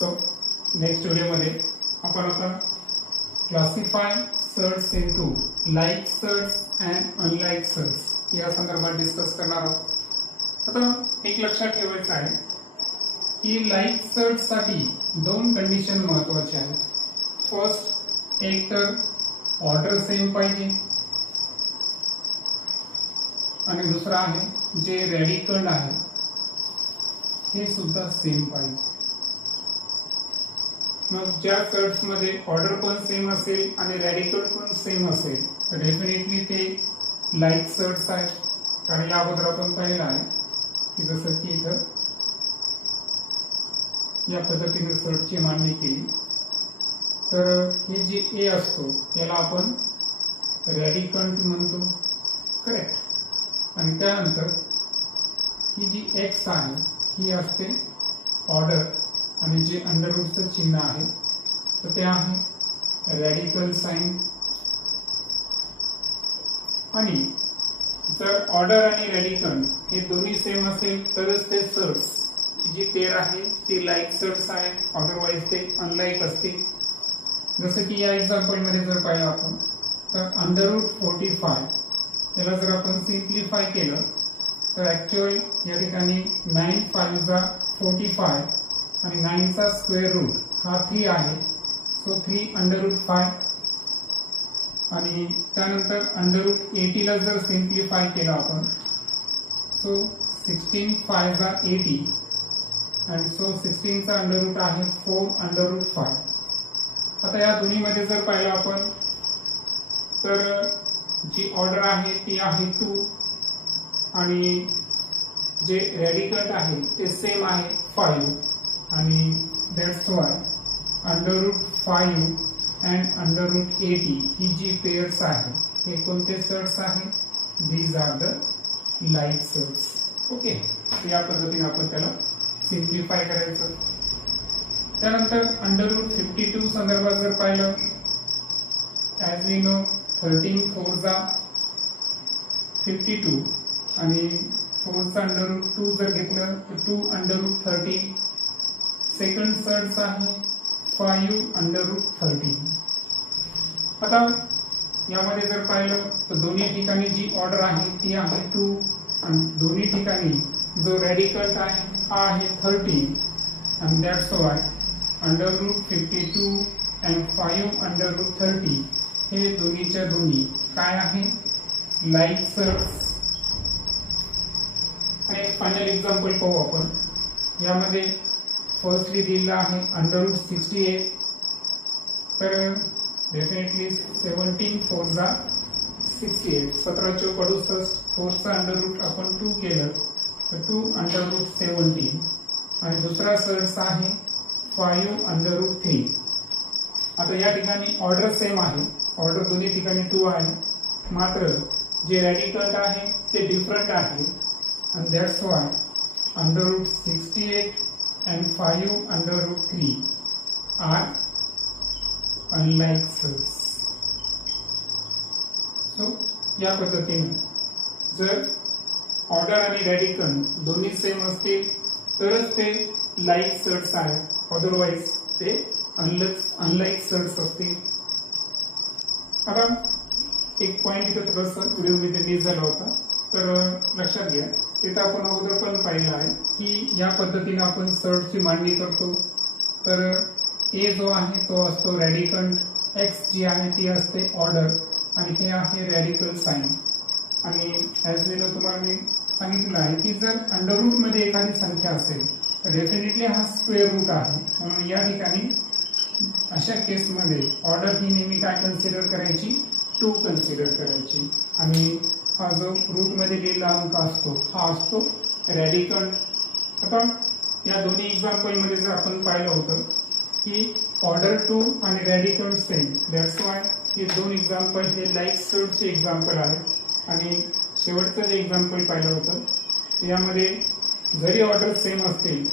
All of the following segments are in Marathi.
सो नेक्स्ट व्हिडिओमध्ये आपण आता classify surds into like surds and unlike surds या संदर्भात डिस्कस करणार आहोत। आता एक लक्षात ठेवायचं आहे की लाईक सर्ट्स साठी दोन कंडिशन महत्त्वाचे आहेत। फर्स्ट, एक तर ऑर्डर सेम पाहिजे आणि दुसरा आहे जे रेडिकंड आहे हे सुद्धा सेम पाहिजे। मग ज्या सर्ट्स मध्ये ऑर्डर पण सेम असेल आणि रेडिकल पण सेम असेल तर डेफिनेटली ते लाईक सर्ट्स आहेत। कारण या अगोदर आपण पाहिलं आहे की जसं की इथं या पद्धतीने सर्टची मांडणी केली तर हे जे ए असतो याला आपण रेडिकंट म्हणतो, करेक्ट। आणि त्यानंतर ही जी एक्स आहे ही असते ऑर्डर आणि जे अंडर रूटचं चिन्ह आहे तर ते आहे रेडिकल साइन। आणि जर ऑर्डर आणि रेडिकल हे दोन्ही सेम असेल तरच ते सर्ट्स ची जी पेअर आहे ती लाईक सर्ट्स आहे, अदरवाइज ते अनलाईक असतील। जसं की या एक्झाम्पल मध्ये जर पाहिलं आपण तर अंडर रूट 45 याला जर आपण सिंप्लिफाय केलं तर ऍक्च्युअल या ठिकाणी 9 5 जा 45 आणि 9 चा स्क्वेअर रूट हा 3 आहे, सो 3 अंडर रूट 5। आणि त्यानंतर अंडर रूट 80 ला जर सिंप्लिफाय केलं आपण सो 16 5 जा 80 आणि सो 16 चा अंडर रूट आहे 4 अंडर रूट 5। आता या दोन्ही मध्ये जर पाहिलं आपण तर जी ऑर्डर आहे ती आहे 2 आणि जे रेडिकंट आहे ते सेम आहे 5 आणि that's why under root 5 and under root 80 ही जी पेयर्स आहे हे कोणते सर्ट्स आहे? These are the like surds. Okay, या पद्धतीने आपण त्याला सिंप्लिफाय करायचं। त्यानंतर अंडर रूट 52 संदर्भात जर पाहिलं ॲज वी नो 13 4 जा 52 आणि 4 चा अंडर रूट 2 जर घेतलं तर 2 अंडर रूट 13। सेकंड सर्ट्स आहे 5 अंडर रूट 13। आता यामध्ये जर पाहिलं तर दोन्ही ठिकाणी जी ऑर्डर आहे ती आहे 2 आणि दोन्ही ठिकाणी जो रेडिकल आहे हा आहे 13 आणि that's why under root 52 and 5 under root 30 हे दोन्हीच्या दोन्ही काय आहे? Like surds. आणि एक फायनल एक्झाम्पल पाहू आपण। यामध्ये फर्स्टली दिलेला आहे अंडर रूट 68 तर डेफिनेटली 17 4 जा 68 17 चौक 68 4 चा अंडर रूट आपण 2 केलं तर 2 अंडर रूट 17 आणि दुसरा सर्ट्स आहे 5 अंडर रूट 3। आता या ठिकाणी ऑर्डर सेम आहे, ऑर्डर दोन्ही ठिकाणी 2 आहे, मात्र जे रेडिकंट आहे ते डिफरंट आहे and that's why under root 68 and 5 under root 3 are unlike surds. So या पद्धतीने जर ऑर्डर आणि रेडिकंट दोन्ही सेम असतील तरच ते लाईक सर्ट्स आहेत, अदरवाइज ते अनलाईक सर्ट्स असतील। आता एक पॉइंट इथे थोडंसं व्हिडिओमध्ये मिस झाला होता तर लक्षात घ्या। तिथं आपण अगोदर पण पाहिलं आहे की या पद्धतीने आपण सर्टची मांडणी करतो तर ए जो आहे तो असतो रेडिकंट, एक्स जी आहे ती असते ऑर्डर आणि हे आहे रेडिकल साइन। आणि ॲज वी नो तुम्हाला मी सांगितलं आहे की जर अंडर रूट मध्ये एखादी संख्या असेल तर डेफिनेटली हा स्क्वेअर रूट आहे, म्हणून या ठिकाणी अशा केसमध्ये ऑर्डर ही नेहमी काय कन्सिडर करायची? 2 कन्सिडर करायची आणि हा जो रूट मध्ये लिहिलेला अंक असतो हा असतो रेडिकंट। आता या दोन्ही एक्झाम्पल मध्ये जर आपण पाहिलं होतं की ऑर्डर 2 आणि रेडिकंट सेम, दॅट्स वाय हे दोन एक्झाम्पल हे लाईक सर्ट्सचे एक्झाम्पल आहेत। आणि शेवटचं जे एक्झाम्पल पाहिलं होतं यामध्ये जरी ऑर्डर सेम असतील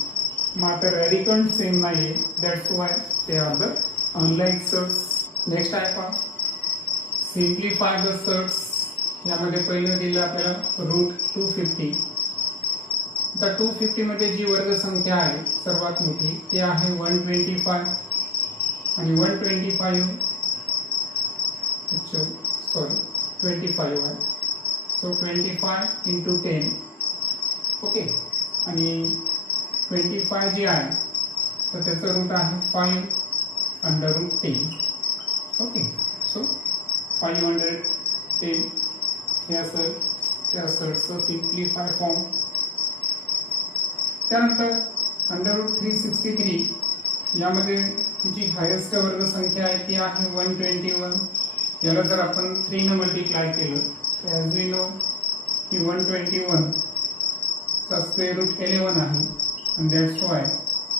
मात्र रेडिकंट सेम नाहीये, दॅट्स वाय ते are the unlike surds. Next आहे पहा सिंप्लिफाय द सर्ट्स। यामध्ये पहिलं दिलं आपल्याला रूट 250 आता 250 मध्ये जी वर्ग संख्या आहे सर्वात मोठी ती आहे 125 आणि 125 25 आहे. So 25 into 10 okay. आणि 25 जी आहे तर त्याचं रूट आहे 5 अंडर रूट 10 ओके. सो 510 हे असेल त्या सर्टचं सिम्प्लिफाय फॉर्म. त्यानंतर अंडर रूट 363 यामध्ये जी हायेस्ट वर्ग संख्या आहे ती आहे 121. याला जर आपण 3 ने मल्टिप्लाय केलं तर ॲज वी नो की 121 चा स्क्वेअर रूट 11 आहे आणि दॅट्स वाय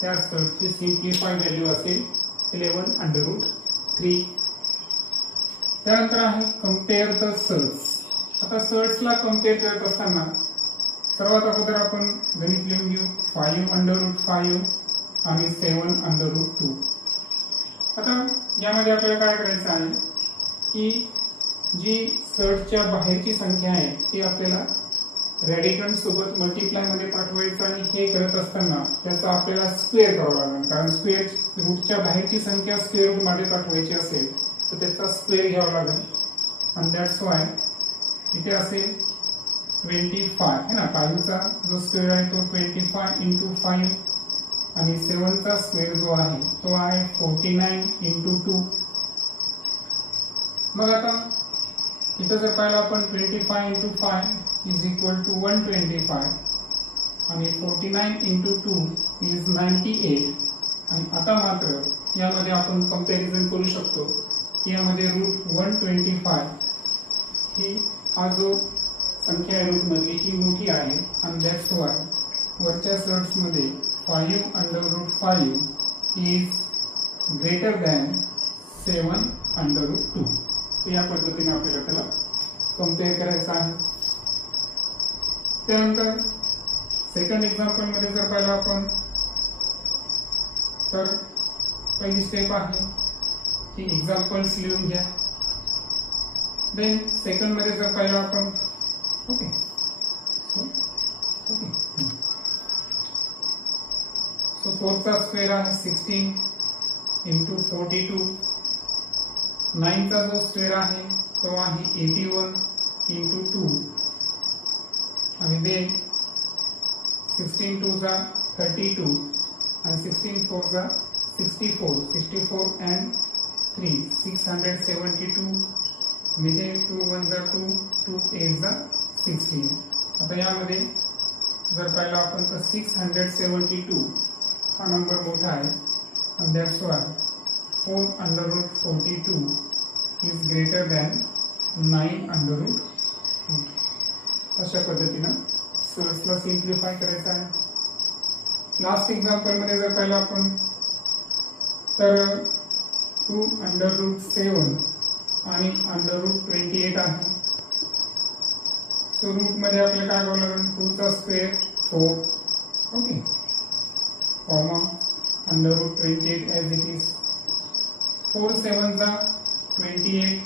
त्या सर्टची सिम्प्लिफाय व्हॅल्यू असेल 11 अंडर रूट 3. त्यानंतर आहे कम्पेअर द सर्ट्स. आता सर्ट्सला कम्पेअर करत असताना सर्वात अगोदर आपण गणित लिहून घेऊ 5 अंडर रूट 5 आणि 7 अंडर रूट 2. आता यामध्ये आपल्याला काय करायचं आहे की जी सर्टच्या बाहेरची संख्या आहे ती आपल्याला रॅडिकंड सोबत मल्टिप्लाय मध्ये पाठवायचं आणि हे करत असताना त्याचा आपल्याला स्क्वेअर करावा लागेल. कारण स्क्वेअर रूटच्या बाहेरची संख्या स्क्वेअर रूट मध्ये पाठवायची असेल तर त्याचा स्क्वेअर घ्यावा लागेल आणि दॅट्स वाय इथे असेल 25 है ना. 5 चा जो स्क्वेअर आहे तो 25 इंटू 5 आणि 7 चा स्क्वेअर जो आहे तो आहे 49 इंटू 2. मग आता इथं जर पाहिलं आपण 25 इंटू 5 इज इक्वल टू 125 आणि 49 इंटू 2 इज 98. आणि आता मात्र यामध्ये आपण कंपॅरिझन करू शकतो की यामध्ये रूट 125 ही हा जो संख्या आहे रूट मधली ही मोठी आहे आणि दॅट्स वाय वरच्या सर्ट्स मध्ये 5 under root 5 is greater than 7 under root 2. तर या पद्धतीने आपल्याला त्याला कम्पेअर करायचं आहे. त्यानंतर सेकंड एक्झाम्पल मध्ये जर पाहिलं आपण तर पहिली स्टेप आहे की एक्झाम्पल्स लिहून घ्या. देन सेकंड मध्ये जर पाहिलं आपण ओके सो 4 चा स्क्वेअर आहे 16 इंटू 42. 9 चा जो स्क्वेअर आहे तो आहे 81 इंटू 2 आणि देन 16 2 चा 32 आणि 16 4 चा 64 and 3 672 मध्ये 2 1 जा 2 2 8 जा 16. आता यामध्ये जर पाहिलं आपण तर 672 हा नंबर मोठा आहे आणि that's why 4 under root 42 is greater than 9 under root 2. अशा पद्धतीनं सर्ट्सला सिम्प्लिफाय करायचं आहे. लास्ट एक्झाम्पल मध्ये जर पाहिलं आपण तर 2 अंडर रूट 7 आणि अंडर रूट 28 आहे. सो रूट मध्ये आपल्याला काय करावं लागेल 2 चा square 4 okay comma under root 28 as it is. 4 7 जा 28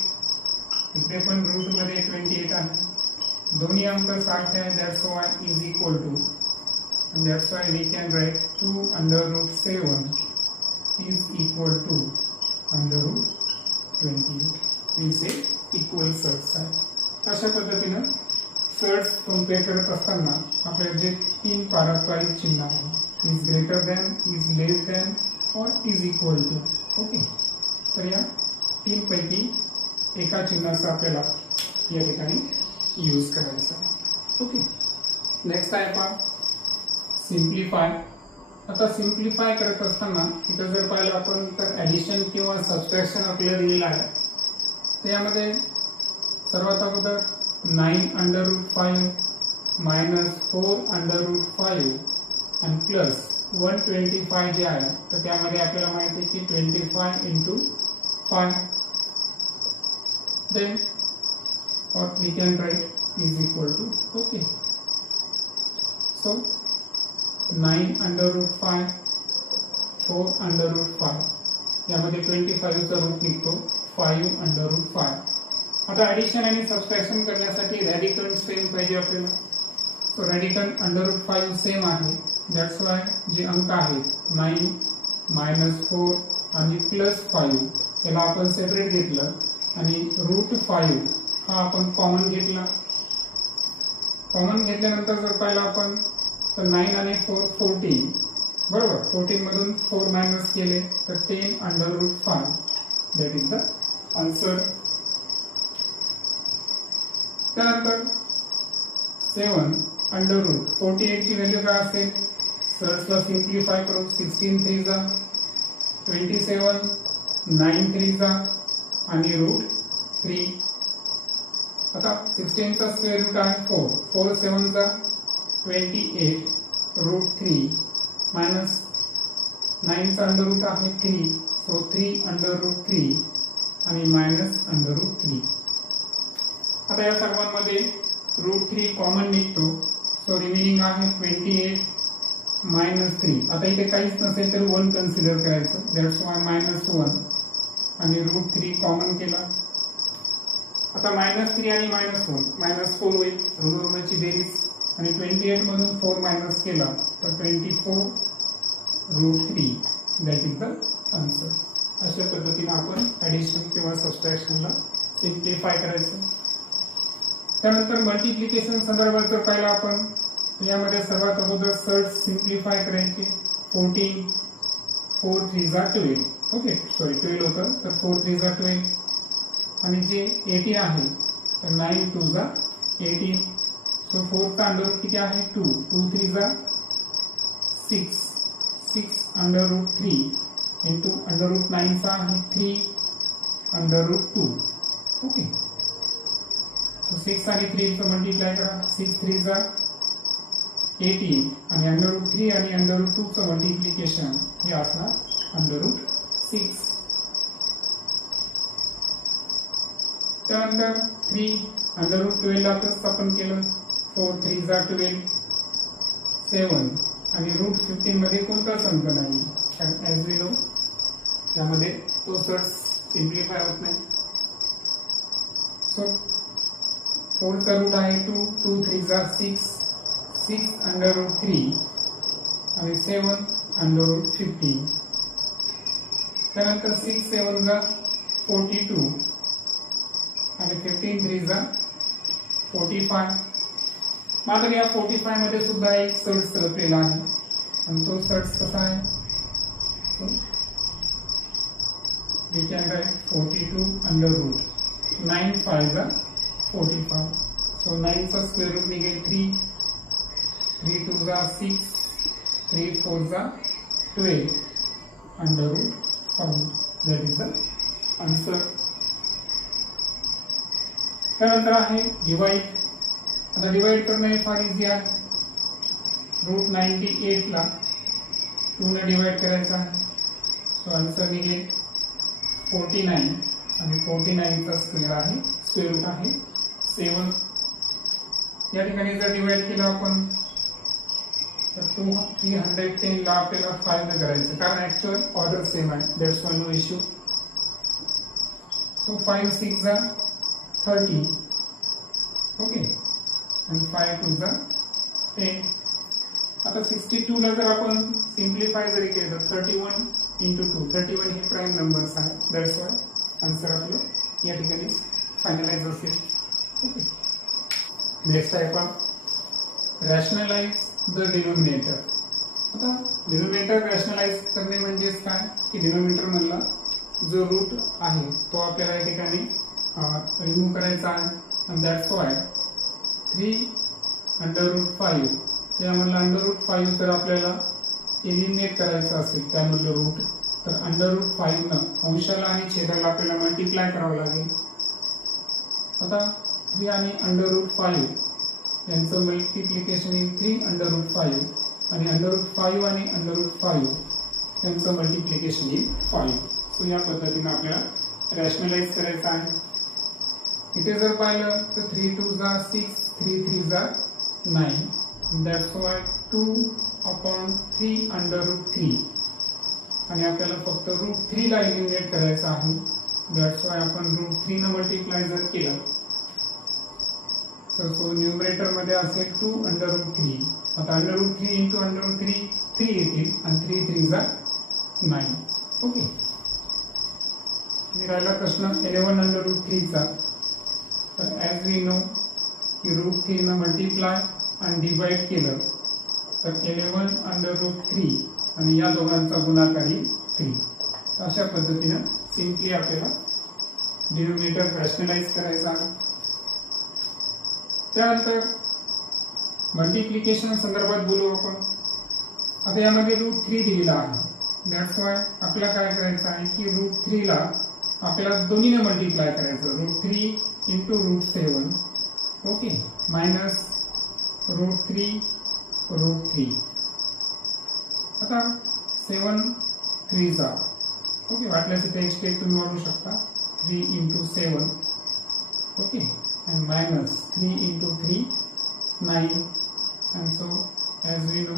इकडे पण रूट मध्ये 28 आहे. दोन्ही अंक सारखे आहे that's why is equal to and that's why we can write 2 under root 7 is equal to under root 28. means a equal surds आहे. अशा पद्धतीनं सर्ट्स कम्पेअर करत असताना आपल्याला जे 3 पारंपरिक चिन्ह आहे is greater than, is less than और इज इक्वल टू ओके. तर या 3 पैकी एका चिन्हाचा आपल्याला या ठिकाणी यूज करायचा आहे ओके. नेक्स्ट आहे पहा सिम्प्लिफाय. आता सिम्प्लिफाय करत असताना इथं जर पाहिलं आपण तर ॲडिशन किंवा सबट्रॅक्शन आपल्याला दिलेलं आहे. त्यामध्ये सर्वात अगोदर 9 under root 5 minus 4 under root 5 आणि प्लस 125 जे आहे तर त्यामध्ये आपल्याला माहिती आहे की 25 into 5. Then or we can write is equal to okay. So 9 under root 5 4 under root 5 यामध्ये 25 चा रूट निघतो 5 under root 5. आता ॲडिशन आणि सबट्रॅक्शन करण्यासाठी रॅडिकंड सेम पाहिजे आपल्याला. सो रेडिकल √5 सेम आहे. दॅट्स वाय जे अंक आहेत 9 -4 आणि +5 याला आपण सेपरेट घेतलं आणि √5 हा आपण कॉमन घेतला. कॉमन घेतल्यानंतर जर पाहिलं आपण तर 9 आणि 4 14 बरोबर. 14 मधून 4 मायनस केले तर 10 √5 दॅट इज द आन्सर. त्यानंतर 7 √48 ची व्हॅल्यू काय असेल. सर्चला सिम्प्लिफाय करू. 16 3 जा 27, 9 3 जा आणि √3. आता 16 चा स्क्वेअर रूट आहे 4, 4 7 जा 28 √3 मायनस 9 चा अंडर रूट आहे 3, सो 3 √3 आणि मायनस √3. आता या सर्वांमध्ये √3 कॉमन निघतो, सो रिमेनिंग आहे 28 -3. आता इथे काहीच नसेल तर 1 कन्सिडर करायचं. दॅट्स वाय -1 आणि √3 कॉमन केला. आता -3 आणि -1 -4 होईल. ऋणाची बेरीज आणि 28 मधून 4 मायनस केला तर 24 √3 दॅट इज द आन्सर. अशा पद्धतीने आपण ॲडिशन किंवा सबट्रॅक्शनला सिम्प्लिफाय करायचं. त्यानंतर मल्टिप्लिकेशन संदर्भात जर पाहिलं आपण यामध्ये सर्वात अगोदर सर्च सिम्प्लिफाय करायची. 14 4 3 जा 12 ओके सॉरी 12 होतं तर 4 3 जा 12 आणि जे 80 आहे तर 9 2 जा 18. सो 4 चा अंडर रूट किती आहे 2, 2 3 जा 6, 6 √3 इंटू √9 चा आहे 3 √2 ओके. सो 6 आणि 3 चं मल्टिप्लाय करा. 6 3 जा 18 आणि √3 आणि √2 चं मल्टिप्लिकेशन हे असणार √6. त्यानंतर 3 √12 ला प्रस्थापन केलं. 4 3 जा 12 7 आणि √15 मध्ये कोणताच अंक नाही कारण ॲज वी नो त्यामध्ये तो सर्च सिम्प्लिफाय होत नाही. सो 4 चा रूट आहे 2, 2 3 जा 6, 6 √3 आणि 7 √15. त्यानंतर 6 7 जा 42 आणि 15 3 जा 45. मात्र या 45 मध्ये सुद्धा एक सर्च सरकलेला आहे आणि तो सर्च कसा आहे. सो वी कॅन राईट 42 √9 5 जा 45. सो 9 चा स्क्वेअर रूट निघेल 3, 3 2 जा 6, 3 4 जा 12 √5 दॅट इज द आन्सर. त्यानंतर आहे डिवाइड. आता डिवाइड करणं हे फार इझी आहे. √98 ला 2 ने डिवाइड करायचं आहे. सो आन्सर निघेल 49 आणि 49 चा स्क्वेअर आहे स्क्वेअर रूट आहे 7. या ठिकाणी जर डिवाइड केलं आपण तर 310 ला आपल्याला 5 ने करायचं कारण ऍक्च्युअल ऑर्डर सेम आहे. That's why no issue. So 5 6 जा 30 ओके आणि 5 2 जा 10. आता 62 ला जर आपण सिम्प्लिफाय जरी केलं तर 31 × 2 31 हे प्राईम नंबर्स आहे. दॅट्स वाय आन्सर आपलं या ठिकाणी फायनलाइज असेल. ओके नेक्स्ट आहे आपण रॅशनलाइज द डिनोमिनेटर. आता डिनोमिनेटर रॅशनलाइज करणे म्हणजेच काय की डिनोमिनेटर मधला जो रूट आहे तो आपल्याला या ठिकाणी रिमूव्ह करायचा आहे आणि दॅट्स वाय 3 √5 त्यामधला √5 जर आपल्याला एलिमिनेट करायचं असेल त्यामधलं रूट तर √5 न अंशाला आणि छेदाला आपल्याला मल्टिप्लाय करावं लागेल. आता 3 आणि √5 यांचं मल्टिप्लिकेशन इन 3 √5 आणि √5 आणि √5 यांचं मल्टिप्लिकेशन इन 5. सो या पद्धतीने आपल्याला रॅशनलाइज करायचं आहे. इथे जर पाहिलं तर 3 2 जा 6, 3 3 जा 9 दॅट्स वाय 2/3 √3 आणि आपल्याला फक्त √3 ला एलिमिनेट करायचं आहे. दॅट्स वाय आपण √3 न मल्टिप्लाय जर केलं तर सो न्यूमरेटर मध्ये असेल 2 अंडर रूट 3. आता under root 3 into under root 3 3 येतील आणि 3 3 जा 9. ओके. राहिला प्रश्न 11 अंडर रूट 3 चा. तर ॲज वी नो की रूट 3 न मल्टिप्लाय आणि डिवाइड केलं तर 11 अंडर रूट 3 आणि या दोघांचा गुणाकारी 3. अशा पद्धतीनं सिम्पली आपल्याला डिनोमिनेटर रॅशनलाइज करायचा आहे. त्यानंतर मल्टिप्लिकेशन संदर्भात बोलू आपण. आता यामध्ये रूट 3 दिलेला आहे. दॅट्स वाय आपल्याला काय करायचं आहे की रूट 3 ला आपल्याला दोन्हीने मल्टिप्लाय करायचं. Root 3 into root 7 okay minus root 3 root 3. आता 7 3 जा ओके. वाटल्यास इथे एक स्टेप तुम्ही वाढवू शकता. 3 into 7 okay and minus 3 into 3 9 and so as we know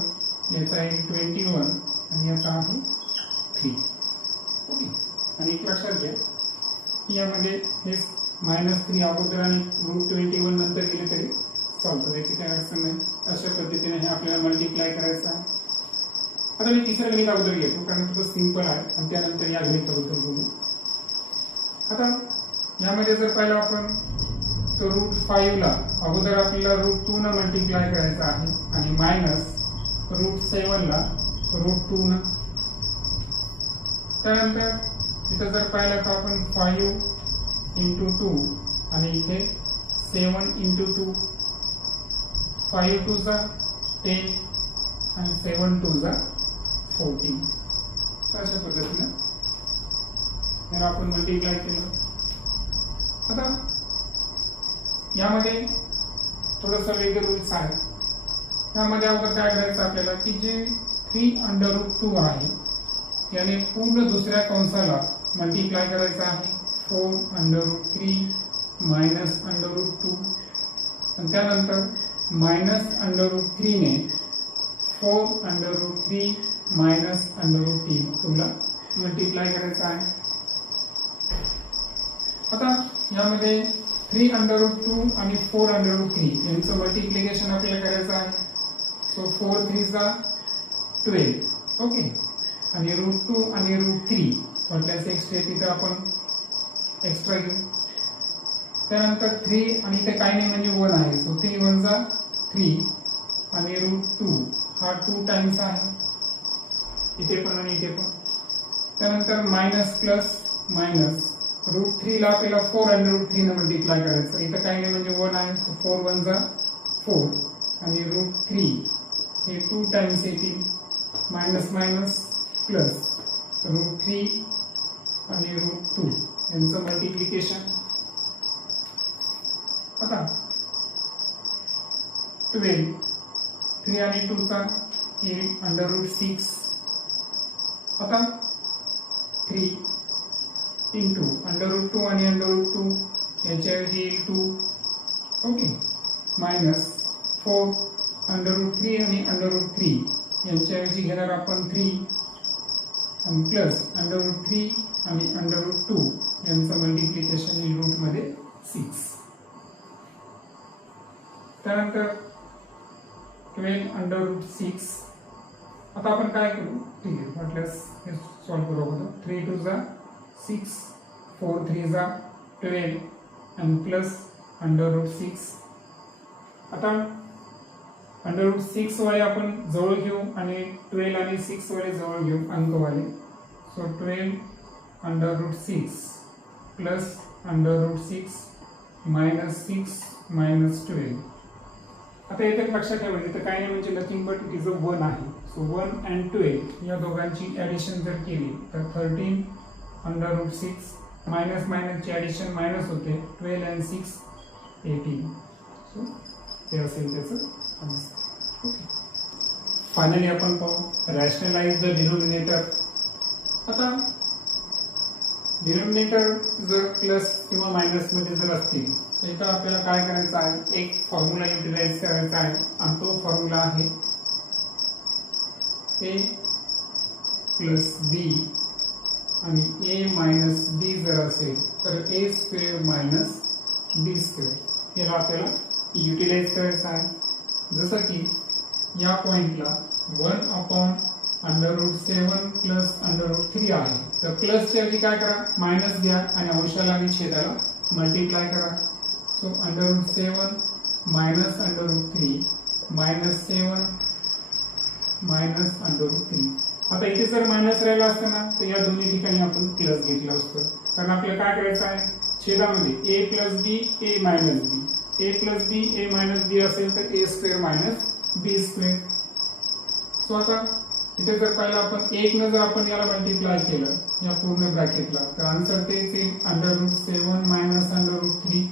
याचा आहे 21 आणि याचा आहे 3 ओके. आणि एक लक्षात घ्या की यामध्ये हे -3 अगोदर आणि रूट 21 नंतर गेले तरी सॉल्व्ह करायची काही अडचण नाही. अशा पद्धतीने हे आपल्याला मल्टिप्लाय करायचं आहे. आता मी तिसऱ्या गणित अगोदर घेतो कारण तो सिंपल आहे आणि त्यानंतर या गणिताबद्दल बोलू. आता यामध्ये जर पाहिलं आपण तो रूट 5 ला अगोदर आपल्याला रूट 2 न मल्टिप्लाय करायचा आहे आणि मायनस रूट 7 ला रूट 2 न. त्यानंतर इथं जर पाहिलं तर आपण 5 इंटू 2 आणि इथे 7 इंटू 2 5 2 जा 10 आणि 7 2 जा 14. तर अशा पद्धतीनं जर आपण मल्टिप्लाय केलं. आता यामध्ये थोडंसं वेगळे रूल्स आहेत. त्यामध्ये अगोदर काय करायचं आपल्याला की जे 3 अंडर रूट 2 आहे याने पूर्ण दुसऱ्या कंसाला मल्टिप्लाय करायचं आहे. 4 under root 3 minus under root 2 आणि त्यानंतर मायनस अंडर रूट 3 ने 4 under root 3 minus under root 3 तुला मल्टिप्लाय करायचं आहे. आता यामध्ये 3 अंडर रूट 2 आणि 4 अंडर रूट 3 यांचं मल्टिप्लिकेशन आपल्याला करायचं आहे. सो 4 3 जा 12 ओके. आणि रूट 2 आणि रूट 3 म्हटल्यास एक स्टेप इथे आपण एक्स्ट्रा घेऊ. त्यानंतर 3 आणि इथे काही नाही म्हणजे 1 आहे. सो 3 1 जा 3 आणि रूट 2 हा 2 टाइम्स आहे इथे पण आणि इथे पण. त्यानंतर मायनस प्लस मायनस रूट 3 ला आपल्याला 4 अंडर रूट 3 ने मल्टिप्लाय करायचं. इथं काही नाही म्हणजे 1 आहे. सो 4 1 जा 4 आणि रूट 3 हे 2 टाइम्स येतील. मायनस मायनस प्लस रूट 3 आणि रूट 2 यांचं मल्टिप्लिकेशन. आता 12 3 आणि 2 चा येईल अंडर रूट 6. आता 3 इंटू अंडर रूट 2 आणि अंडर रूट 2 याच्याऐवजी येईल 2 ओके मायनस 4 अंडर रूट 3 आणि अंडर रूट 3 यांच्याऐवजी घेणार आपण 3 आणि प्लस अंडर रूट 3 आणि अंडर रूट 2 यांचं मल्टिप्लिकेशन येईल रूट मध्ये 6. त्यानंतर 12 अंडर रूट 6. आता आपण काय करू ठीक आहे म्हटल्यास हे सॉल्व्ह करू अगोदर. 3 2 जा 6 4 3 जा 12 आणि प्लस अंडर रूट 6. आता अंडर रूट 6 वाले आपण जवळ घेऊ आणि 12 आणि 6 वाले जवळ घेऊ अंकवाले. So 12 under root 6 plus under root 6 minus 6 minus 12. आता इथे लक्षात ठेवा इथं काय नाही म्हणजे nothing but it is a 1 आहे. सो 1 and 12 या दोघांची ॲडिशन जर केली तर 13 अंडर रूट 6 मायनस मायनसची ॲडिशन मायनस होते. 12 and 6 18. सो ते असेल त्याचं आन्सर ओके. फायनली आपण पाहू रॅशनलाइज द डिनोमिनेटर. आता डिनोमिनेटर जर प्लस किंवा मायनस मध्ये जर असतील तर इथं आपल्याला काय करायचं आहे एक फॉर्म्युला युटिलाइज करायचा आहे आणि तो फॉर्म्युला आहे ए प्लस बी आणि ए मायनस बी जर असेल तर ए स्क्वेअर मायनस बी स्क्वेअर याला आपल्याला युटिलाइज करायचा आहे. जसं की या पॉइंटला 1/√7 प्लस √3 आहे. तर प्लसच्या ऐवजी काय करा, मायनस घ्या आणि अंशाला आणि छेदाला मल्टिप्लाय करा. So √7 minus √3 -7 minus √3. आता इथे जर मायनस राहिला असतं ना तर या दोन्ही ठिकाणी आपण प्लस घेतलं असतं, कारण आपल्याला काय करायचं आहे, छेदामध्ये a plus B a minus B, a plus B a minus B असेल तर a square minus B square. So आता इथे जर पाहिलं आपण एक न जर आपण याला मल्टिप्लाय केलं या पूर्ण ब्रॅकेटला तर आन्सर तेच येईल √7 मायनस √3.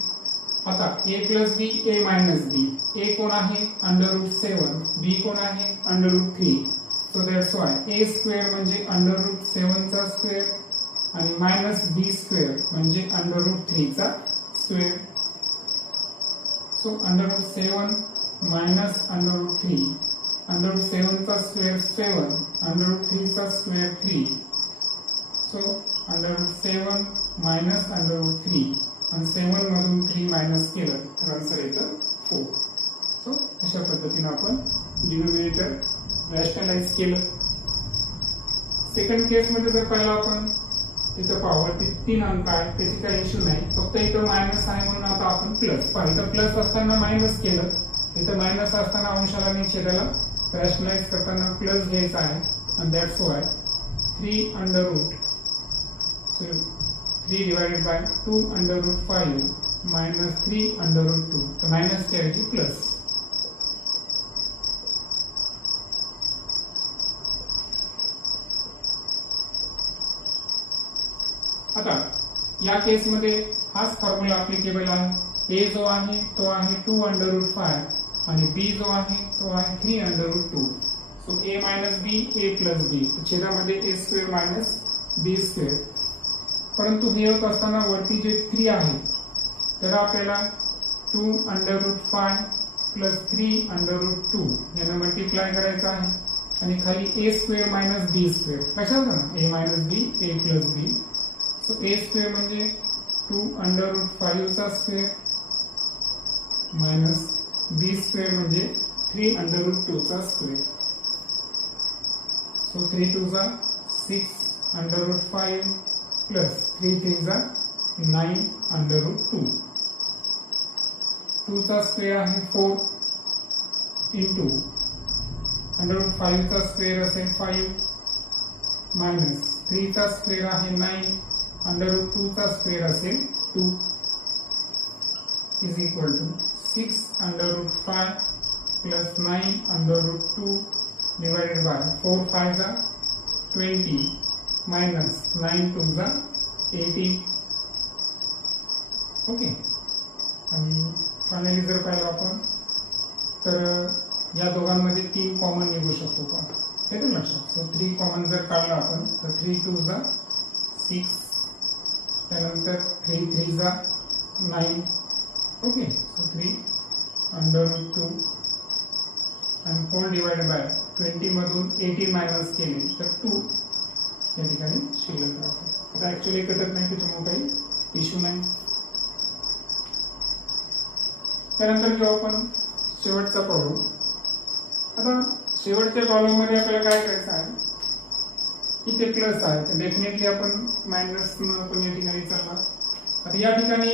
आता a plus B a minus B, a कोण आहे √7, b कोण आहे √3. So that's why a square म्हणजे √7 चा स्क्वेअर आणि मायनस b स्क्वेअर म्हणजे √3 चा स्क्वेअर. सो √7 मायनस √3, √7 चा स्क्वेअर 7, √3 चा स्क्वेअर 3. सो √7 मायनस √3 आणि 7 मधून 3 मायनस केलं तर आन्सर येतं 4. सो अशा पद्धतीने आपण डिनोमिनेटर रॅशनलाइज केलं. सेकंड केस मध्ये जर पाहिलं आपण तिथं पॉवरती 3 अंक आहे, त्याची काही इश्यू नाही, फक्त इथं मायनस आहे म्हणून आता आपण प्लस इथं प्लस असताना मायनस केलं, इथं मायनस असताना अंशाला आणि छेदाला रॅशनलाइज करताना प्लस घ्यायचा आहे आणि that's Y 3 divided by 2√5 minus 3√2. तर मायनस च्या ऐवजी प्लस. आता या केस मध्ये हाच फॉर्म्युला ऍप्लिकेबल आहे. a जो आहे तो आहे 2√5 आणि b जो आहे तो आहे 3√2. So a minus b a plus b, छेदामध्ये a square minus b square. परंतु हे होत असताना वरती जे 3 आहे तर आपल्याला 2√5 प्लस 3√2 यांना मल्टिप्लाय करायचं आहे आणि खाली a square minus b square. लक्षात ना, a minus b a plus b. So a square म्हणजे 2√5 चा स्क्वेअर मायनस b स्क्वेअर म्हणजे 3√2 चा स्क्वेअर. सो 3 2 जा 6√5 प्लस 3 3 जा 9√2. 2 चा स्क्वेअर आहे 4 इंटू √5 चा स्क्वेअर असेल 5 मायनस 3 चा स्क्वेअर आहे 9 √2 चा स्क्वेअर असेल 2 is equal to 6√5 plus 9√2 divided by 4 5 जा 20 मायनस 9 2 जा 18. ओके. आणि फायनली जर पाहिलं आपण तर या दोघांमध्ये 3 कॉमन निघू शकतो का, येतं लक्षात. सो 3 कॉमन जर काढलं आपण तर 3 2 जा 6, त्यानंतर 3 3 जा 9. ओके. सो 3√2 आणि 4 डिवाइडेड बाय 20 मधून 18 मायनस केले तर 2 या ठिकाणी शिल्लक राहते. आता ऍक्च्युअली कटत नाही, त्याच्यामुळे काही इश्यू नाही. त्यानंतर घेऊ आपण शेवटचा प्रॉब्लेम. आता शेवटच्या प्रॉब्लेम मध्ये आपल्याला काय करायचं आहे, इथे प्लस आहे तर डेफिनेटली आपण मायनस आपण या ठिकाणी चालणार. आता या ठिकाणी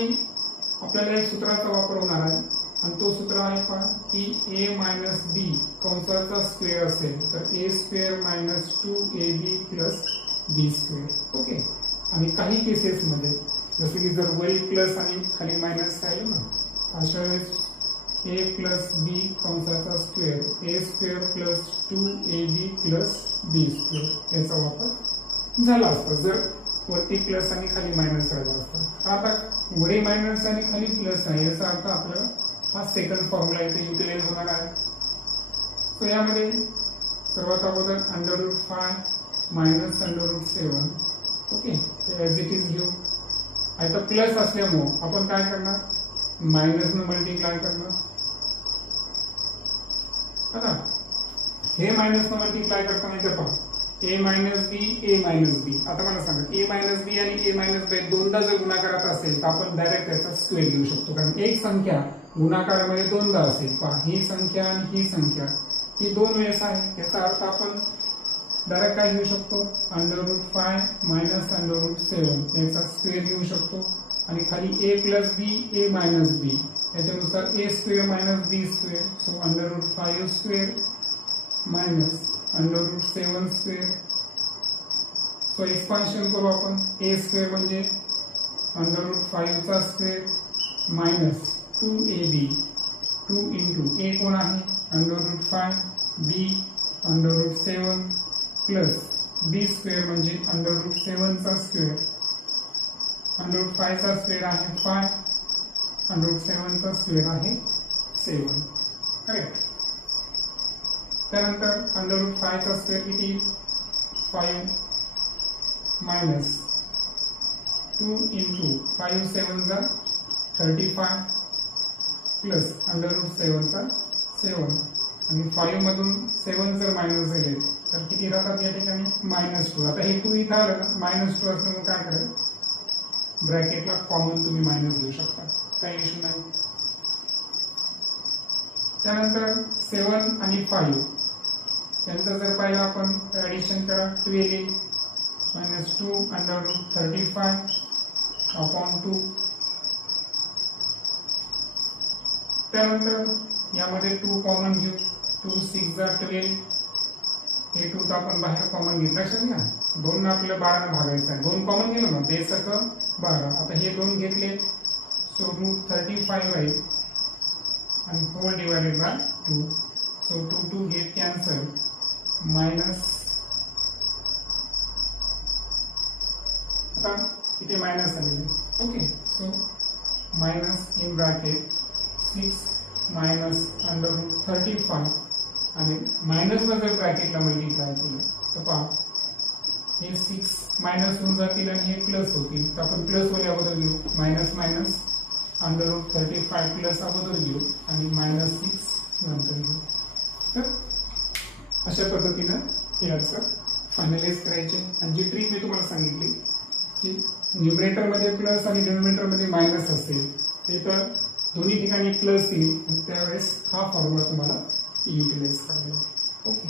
आपल्याला एक सूत्राचा वापर होणार आहे आणि तो सूत्र आहे पहा की a मायनस b कंसाचा स्क्वेअर असेल तर a square minus 2ab plus b square. Okay. आणि काही केसेस मध्ये जसे की जर वरी प्लस आणि खाली मायनस राहील ना, अशा वेळेस a प्लस b कंसाचा square a square plus 2ab plus b square याचा वापर झाला असता जर वरती प्लस आणि खाली मायनस राहिला असता. आता वरी मायनस आणि खाली प्लस आहे याचा अर्थ आपल्याला हा सेकंड फॉर्म्युला इथे युटिलाइज होणार आहे. सो यामध्ये सर्वात अगोदर √5 मायनस √7. ओके. ते ॲज इट इज घेऊ. आता प्लस असल्यामुळे आपण काय करणार, मायनस न मल्टिप्लाय करणार. आता हे मायनस न मल्टिप्लाय करताना इथे पहा ए मायनस बी. आता मला सांगा ए मायनस बी आणि ए मायनस बी दोनदा जर गुणाकारात असेल तर आपण डायरेक्ट त्याचा स्क्वेअर घेऊ शकतो, कारण एक संख्या गुणाकारामध्ये दोनदा असेल. पहा ही संख्या आणि ही संख्या ही 2 वेळेस आहे, याचा अर्थ आपण डायरेक्ट काय घेऊ शकतो, √5 मायनस √7 याचा स्क्वेअर घेऊ शकतो. आणि खाली ए प्लस बी ए मायनस बी याच्यानुसार A square minus B square. So √5 square minus √7 square. So expansion करू आपण. ए स्क्वेअर म्हणजे √5 चा स्क्वेअर मायनस 2ab 2 इंटू ए कोण आहे √5 बी √7 प्लस बी स्क्वेअर म्हणजे √7 चा स्क्वेअर. √5 चा स्क्वेअर आहे 5 √7 चा स्क्वेअर आहे 7. करेक्ट. त्यानंतर √5 चा स्क्वेअर किती 5 मायनस 2 इंटू 5 7 जा 35 प्लस √7 चा 7. आणि 5 मधून 7 जर मायनस झाले तर किती राहतात या ठिकाणी -2. आता हे 2 इथं आलं ना -2 असल्यामुळे काय करेल ब्रॅकेटला कॉमन तुम्ही मायनस घेऊ शकता, काही इश्यू नाही. त्यानंतर 7 आणि 5 यांचं जर पाहिलं आपण ऍडिशन करा 12 येईल -2 √35 अपॉन 2. त्यानंतर यामध्ये 2 कॉमन घेऊ. 2 6 जा 12. हे 2 तर आपण बाहेर कॉमन घेतलं. लक्षात घ्या 2 ना आपल्याला 12 ने भागायचं आहे. 2 कॉमन गेलं ना बेसक 12. आता हे 2 घेतले सो √35 राहील आणि whole divided by 2. So 2 get cancel minus. आता इथे मायनस आलेले. Okay. So minus in bracket 6 minus √35 आणि मायनस ला जर ब्रॅकेटला मल्टिप्लाय केलं तर पहा हे 6 मायनस होऊन जातील आणि हे प्लस होतील. तर आपण प्लस वाले अगोदर घेऊ. मायनस मायनस √35 प्लस अगोदर घेऊ आणि -6 नंतर घेऊ. तर अशा पद्धतीनं याचं फायनलाइज करायचे. आणि जी ट्रिक मी तुम्हाला सांगितली की न्यूमरेटरमध्ये प्लस आणि डिनोमिनेटरमध्ये मायनस असेल ते तर दोन्ही ठिकाणी प्लस येईल, त्यावेळेस हा फॉर्म्युला तुम्हाला युटिलाइज करावा लागेल. ओके.